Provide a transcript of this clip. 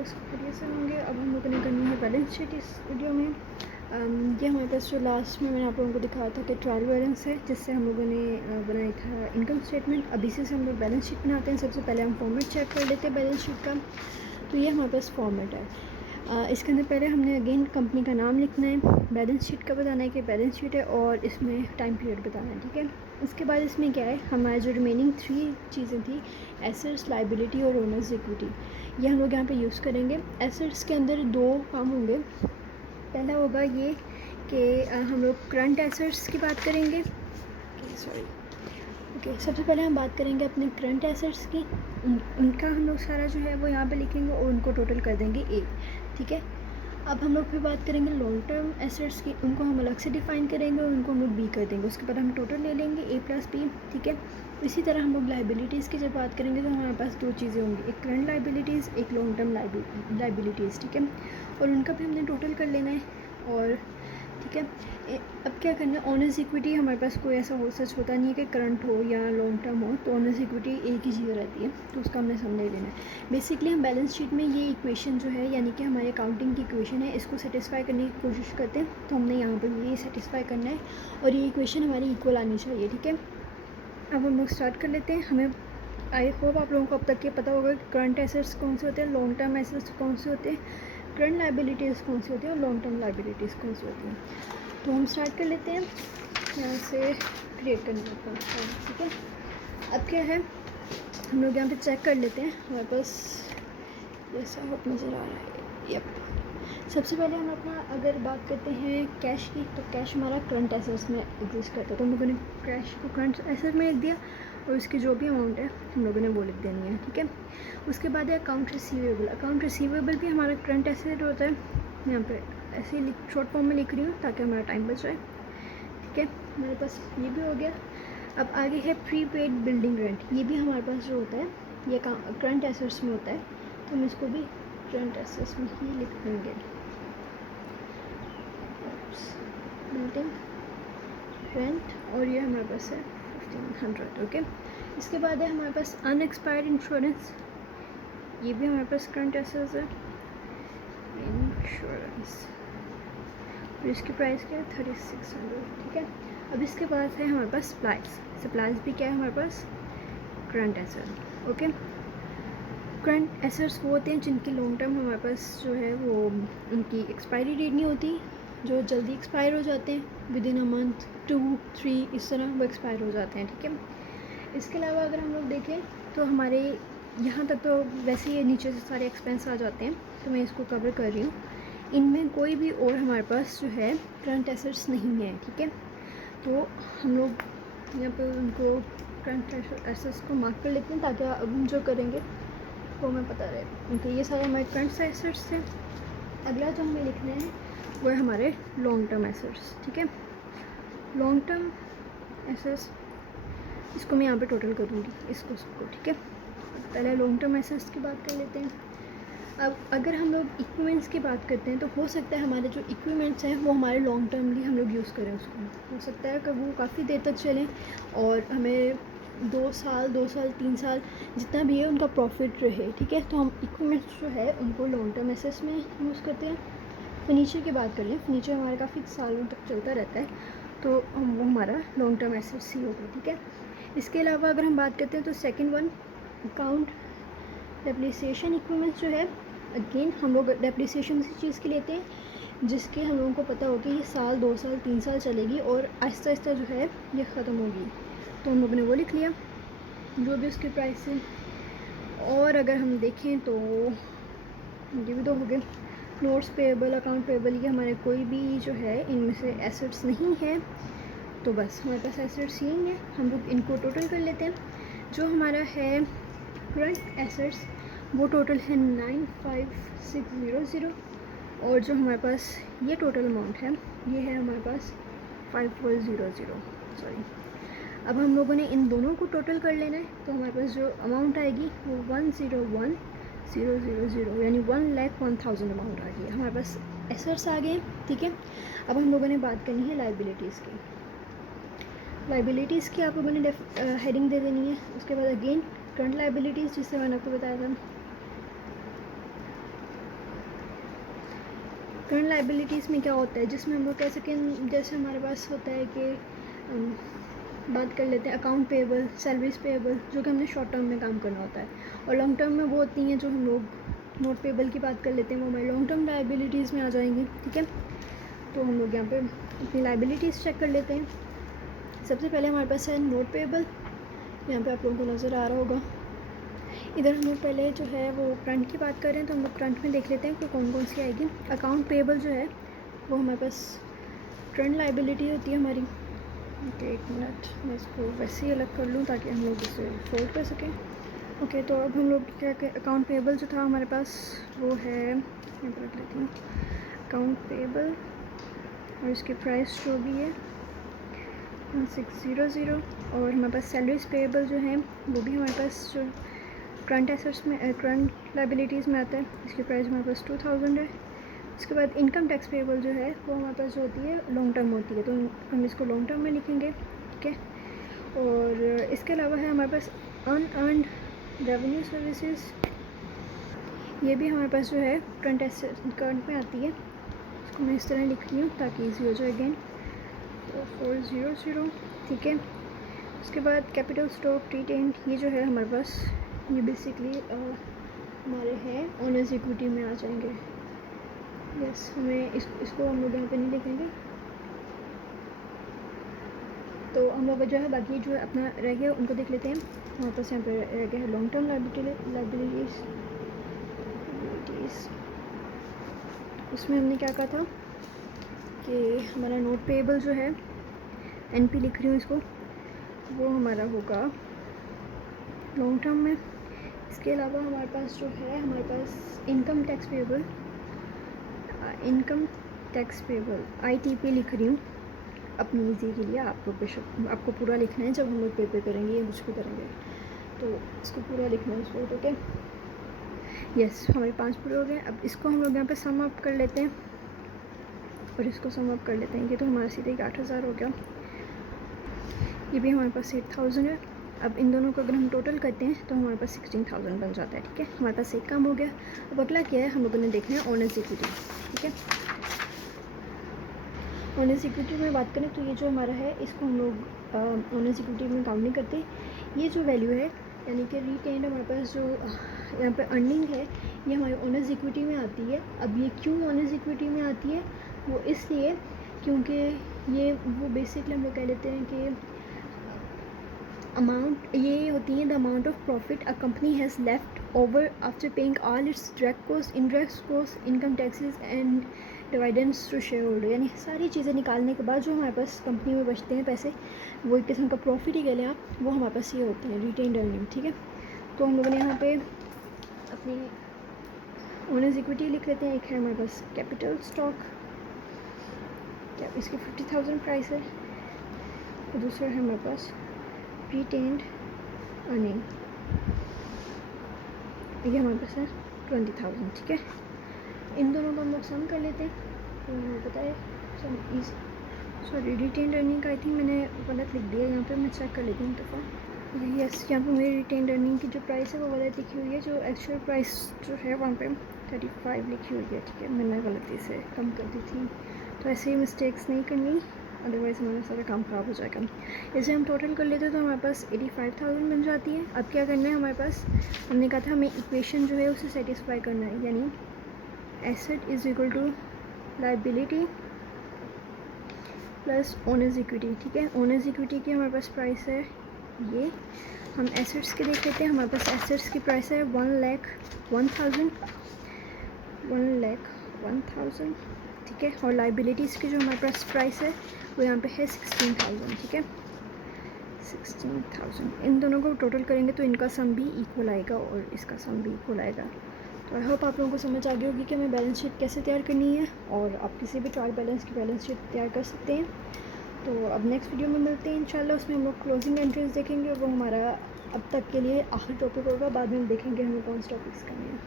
लोग खैरियत से होंगे। अब हम लोगों ने करनी है बैलेंस शीट इस वीडियो में। ये हमारे पास जो लास्ट में मैंने आप लोगों को दिखाया था कि ट्रायल बैलेंस है, जिससे हम लोगों ने बनाया था इनकम स्टेटमेंट। अब इसी से हम लोग बैलेंस शीट बनाते हैं। सबसे पहले हम फॉर्मेट चेक कर लेते हैं बैलेंस शीट का। तो ये हमारे पास फॉर्मेट है। इसके अंदर पहले हमने अगेन कंपनी का नाम लिखना है, बैलेंस शीट का बताना है कि बैलेंस शीट है, और इसमें टाइम पीरियड बताना है, ठीक है। उसके बाद इसमें क्या है, हमारे जो रिमेनिंग 3 चीज़ें थी, एसेट्स, लाइबिलिटी और ओनर्स इक्विटी, ये हम लोग यहाँ पे यूज़ करेंगे। एसेट्स के अंदर 2 काम होंगे। पहला होगा ये कि हम लोग करंट एसेट्स की बात करेंगे। सबसे पहले हम बात करेंगे अपने करंट एसेट्स की। उनका हम लोग सारा जो है वो यहाँ पे लिखेंगे और उनको टोटल कर देंगे ए, ठीक है। अब हम लोग फिर बात करेंगे लॉन्ग टर्म एसेट्स की। उनको हम अलग से डिफ़ाइन करेंगे और उनको हम लोग बी कर देंगे। उसके बाद हम टोटल ले लेंगे ए प्लस बी, ठीक है। इसी तरह हम लोग लाइबिलिटीज़ की जब बात करेंगे तो हमारे पास 2 चीज़ें होंगी, एक करंट लाइबिलिटीज़, एक लॉन्ग टर्म लाइबिलिटीज़, ठीक है। और उनका भी हमने टोटल कर लेना है, और ठीक है। अब क्या करना है, ऑनर्स इक्विटी हमारे पास कोई ऐसा सच होता नहीं है कि करंट हो या लॉन्ग टर्म हो, तो ऑनर्स इक्विटी एक ही चीज़ रहती है, तो उसका हमने समझ लेना है। बेसिकली हम बैलेंस शीट में ये इक्वेशन जो है, यानी कि हमारे अकाउंटिंग की इक्वेशन है, इसको सेटिस्फाई करने की कोशिश करते हैं। तो हमने यहाँ पर ये सेटिस्फाई करना है और ये इक्वेशन हमारी इक्वल आनी चाहिए, ठीक है। अब हम लोग स्टार्ट कर लेते हैं। हमें आई होप आप लोगों को अब तक ये पता होगा कि करंट एसेट्स कौन से होते हैं, लॉन्ग टर्म एसेट्स कौन से होते हैं, करंट लाइबिलिटीज़ कौन सी होती है और लॉन्ग टर्म लाइबिलिटीज़ कौन सी होती हैं। तो हम स्टार्ट कर लेते हैं, यहाँ से क्रिएट करने लगता है, ठीक है। अब क्या है, हम लोग यहाँ पे चेक कर लेते हैं। हमारे पास जैसा होप नज़र आ रहा है, यप। सबसे पहले हम अपना अगर बात करते हैं कैश की, तो कैश हमारा करंट एसेट्स में एग्जिस्ट करता है, तो हम लोगों ने कैश को करंट एसेट में लिख दिया और उसकी जो भी अमाउंट है हम लोगों ने वो लिख देनी है, ठीक है। उसके बाद है अकाउंट रिसीवेबल। अकाउंट रिसीवेबल भी हमारा करंट एसेट होता है। यहाँ पे ऐसे ही शॉर्ट फॉर्म में लिख रही हूँ ताकि हमारा टाइम बच जाए, ठीक है। हमारे पास ये भी हो गया। अब आगे है प्री पेड बिल्डिंग रेंट। ये भी हमारे पास जो होता है ये करंट एसेट्स में होता है, तो हम इसको भी करंट एसेट्स में ही लिख देंगे। बिल्डिंग रेंट, और ये हमारे पास है 1500, ओके। इसके बाद है हमारे पास अनएक्सपायर्ड इंश्योरेंस। ये भी हमारे पास करंट एसेट्स है, इंश्योरेंस, और इसकी प्राइस क्या है 3600, ठीक है। अब इसके बाद है हमारे पास सप्लाइज भी क्या है हमारे पास current asset, okay. Current assets वो होते हैं जिनकी लॉन्ग टर्म हमारे पास जो है वो उनकी एक्सपायरी डेट नहीं होती, जो जल्दी एक्सपायर हो जाते हैं, विद इन अ मंथ 2, 3 इस तरह वो एक्सपायर हो जाते हैं, ठीक है। इसके अलावा अगर हम लोग देखें तो हमारे यहाँ तक तो वैसे ही नीचे से सारे एक्सपेंस आ जाते हैं, तो मैं इसको कवर कर रही हूँ। इनमें कोई भी और हमारे पास जो है करंट एसेट्स नहीं है, ठीक है। तो हम लोग यहाँ पे उनको करंट एसेट्स को मार्क कर लेते हैं ताकि अब हम जो करेंगे वो हमें पता रहे, क्योंकि ये सारे हमारे करंट एसेट्स थे। अगला जो हमें लिखना है वो है हमारे लॉन्ग टर्म एसेट्स, ठीक है। लॉन्ग टर्म एसेट्स, इसको मैं यहाँ पे टोटल करूँगी, इसको सबको, ठीक है। पहले लॉन्ग टर्म एसेट्स की बात कर लेते हैं। अब अगर हम लोग इक्विपमेंट्स की बात करते हैं तो हो सकता है हमारे जो इक्विपमेंट्स हैं वो हमारे लॉन्ग टर्मली हम लोग यूज़ करें उसको। हो सकता है कि वो काफ़ी देर तक चलें और हमें 2 साल 3 साल जितना भी है उनका प्रॉफिट रहे, ठीक है। तो हम इक्विपमेंट्स जो है उनको लॉन्ग टर्म एसेट्स में यूज़ करते हैं। फर्नीचर की बात कर लें, फर्नीचर हमारे काफ़ी सालों तक चलता रहता है, तो वो हमारा लॉन्ग टर्म एसेट्स ही होगा, ठीक है। इसके अलावा अगर हम बात करते हैं तो second one account depreciation equipments जो है, अगेन हम लोग डेप्रिसिएशन उसी चीज़ की लेते हैं जिसके हम लोगों को पता हो कि ये साल 2 साल 3 साल चलेगी और आहिस्ता आहिस्ता जो है ये ख़त्म होगी, तो हम लोगों ने वो लिख लिया जो भी उसके प्राइस है। और अगर हम देखें तो ये भी 2 हो गए। नोट्स पेएबल, अकाउंट पेएबल, ये हमारे कोई भी जो है इनमें से एसेट्स नहीं है, तो बस हमारे पास एसेट्स यही हैं। हम लोग इनको टोटल कर लेते हैं। जो हमारा है करंट एसेट्स वो टोटल है 95600, और जो हमारे पास ये टोटल अमाउंट है ये है हमारे पास 5400, सॉरी। अब हम लोगों ने इन दोनों को टोटल कर लेना है, तो हमारे पास जो अमाउंट आएगी वो 101000, यानी 1,01,000 अमाउंट आ गई है। हमारे पास एसेट्स आ गए, ठीक है। अब हम लोगों ने बात करनी है लाइबिलिटीज़ की। लाइबिलिटीज़ की आप लोगों ने हेडिंग दे देनी है। उसके बाद अगेन करंट लाइबिलिटीज़, जिससे मैंने आपको बताया था करंट लाइबिलिटीज़ में क्या होता है, जिसमें हम लोग कह सकें, जैसे हमारे पास होता है कि बात कर लेते हैं अकाउंट पेबल, सैलरीज पेबल, जो कि हमने शॉर्ट टर्म में काम करना होता है, और लॉन्ग टर्म में वो होती हैं जो हम लोग नोट पेबल की बात कर लेते हैं, वो हमारी लॉन्ग टर्म लाइबिलिटीज़ में आ जाएंगी। ठीक है, तो हम लोग यहाँ पे अपनी लाइबिलिटीज़ चेक कर लेते हैं। सबसे पहले हमारे पास है नोट पेबल, यहाँ पे आप लोगों को नज़र आ रहा होगा। इधर हम लोग पहले जो है वो करंट की बात कर रहे हैं, तो हम लोग करंट में देख लेते हैं कि कौन कौन सी आएगी। अकाउंट पेबल जो है वो हमारे पास करंट लाइबिलिटी होती है हमारी। ओके, एक मिनट, मैं इसको वैसे ही अलग कर लूँ ताकि हम लोग इसे फोल्ड कर सकें। ओके, तो अब हम लोग क्या अकाउंट पेबल जो था हमारे पास वो है, यहाँ पर रख लेती हूँ अकाउंट पेबल, और इसकी प्राइस जो भी है 1600, और हमारे पास सैलरीज पेबल जो है वो भी हमारे पास जो करंट एसेट्स में करंट लाइबिलिटीज़ में आता है, इसकी प्राइस हमारे पास 2000 है। उसके बाद इनकम टैक्स पेबल जो है वो हमारे पास जो होती है लॉन्ग टर्म होती है, तो हम इसको लॉन्ग टर्म में लिखेंगे। ठीक है, और इसके अलावा है हमारे पास अनअर्न्ड रेवेन्यू सर्विसेज, ये भी हमारे पास जो है करंट में आती है। इसको मैं इस तरह लिख रही हूँ ताकि ईजी हो जाए अगेन, तो 400। ठीक है, उसके बाद कैपिटल स्टॉक रिटेन, ये जो है हमारे पास ये बेसिकली हमारे हैं ओनर्स इक्विटी में आ जाएंगे। यस, हमें इसको हम लोग यहाँ पे नहीं लिखेंगे, तो हम लोग जो है बाकी जो है अपना रह गया उनको देख लेते हैं। हमारे पास यहाँ पे रह गया है लॉन्ग टर्म लाइबिलिटीज़। उसमें हमने क्या कहा था कि हमारा नोट पेबल जो है, NP लिख रही हूँ इसको, वो हमारा होगा लॉन्ग टर्म में। इसके अलावा हमारे पास जो है हमारे पास इनकम टैक्स पेबल ITP लिख रही हूँ अपनी ईजी के लिए। आपको पूरा लिखना है, जब हम लोग पेपर करेंगे या कुछ भी करेंगे तो इसको पूरा लिखना है इसको। ओके, यस, हमारे 5 पूरे हो गए। अब इसको हम लोग यहाँ पे सम अप कर लेते हैं, और इसको सम अप कर लेते हैं। ये तो हमारा सीधे 8000 हो गया, ये भी हमारे पास 8000 है। अब इन दोनों को अगर हम टोटल करते हैं तो हमारे पास 16000 बन जाता है। ठीक है, हमारे पास एक काम हो गया। अब अगला क्या है, हम लोगों ने देखना है ओनर्स इक्विटी। ठीक है, ओनर्स इक्विटी में बात करें तो ये जो हमारा है इसको हम लोग ओनर्स इक्विटी में काउंट नहीं करते। ये जो वैल्यू है यानी कि रिटेन्ड हमारे पास जो यहाँ पे अर्निंग है, ये हमारे ओनर्स इक्विटी में आती है। अब ये क्यों ओनर्स इक्विटी में आती है, वो इसलिए क्योंकि ये वो बेसिकली हम लोग कह लेते हैं कि अमाउंट, ये होती है the amount of profit a company has left over after paying all its direct cost, indirect cost, income taxes and dividends to share holder. यानी सारी चीज़ें निकालने के बाद जो हमारे पास कंपनी में बचते हैं पैसे, वो एक किस्म का प्रॉफिट ही कह लें आप, वो हमारे पास ये होते हैं रिटेन्ड अर्निंग। ठीक है, तो हम लोगों ने यहाँ पे अपनी ओनर्स इक्विटी लिख लेते हैं। एक है हमारे पास कैपिटल स्टॉक, क्या इसकी 50,000 प्राइस है, और दूसरा है हमारे पास रिटेन्ड अर्निंग, ये हमारे पास है 20,000। ठीक है, इन दोनों को हम लोग सम कर लेते हैं, तो हमें पता है सम इज सॉरी रिटेन्ड अर्निंग का आई थिंक मैंने गलत लिख दिया, यहाँ पे मैं चेक कर लेती हूँ दफ़ा। यस, यहाँ पे मेरी रिटेन्ड अर्निंग की जो प्राइस है वो गलत लिखी हुई है, जो एक्चुअल प्राइस जो है वहाँ पे 35 लिखी हुई है। ठीक है, मैंने गलती से कम कर दी थी, तो ऐसे ही मिस्टेक्स नहीं करनी, अदरवाइज़ हमारा सारा काम ख़राब हो जाएगा। इसे हम टोटल कर लेते हैं तो हमारे पास 85,000 बन जाती है। अब क्या करना है हमारे पास, हमने कहा था हमें इक्वेशन जो है उसे सेटिस्फाई करना है, यानी asset is equal to liability plus owners equity. ठीक है, ओनर्स इक्विटी की हमारे पास प्राइस है ये। हम एसेट्स के देख लेते हैं, हमारे पास एसेट्स की प्राइस है 1,01,000। ठीक है, और लाइबिलिटीज़ की जो हमारे पास प्राइस है वो यहाँ पे है 16,000। ठीक है, 16,000। इन दोनों को टोटल करेंगे तो इनका सम भी इक्वल आएगा और इसका सम भी इक्वल आएगा। तो आई होप आप लोगों को समझ आ गई होगी कि हमें बैलेंस शीट कैसे तैयार करनी है, और आप किसी भी ट्रायल बैलेंस की बैलेंस शीट तैयार कर सकते हैं। तो अब नेक्स्ट वीडियो में मिलते हैं इंशाल्लाह, उसमें हम लोग क्लोजिंग एंट्रीज देखेंगे, वो हमारा अब तक के लिए आखिरी टॉपिक होगा। बाद में हम देखेंगे हमें कौन से टॉपिक्स करने हैं।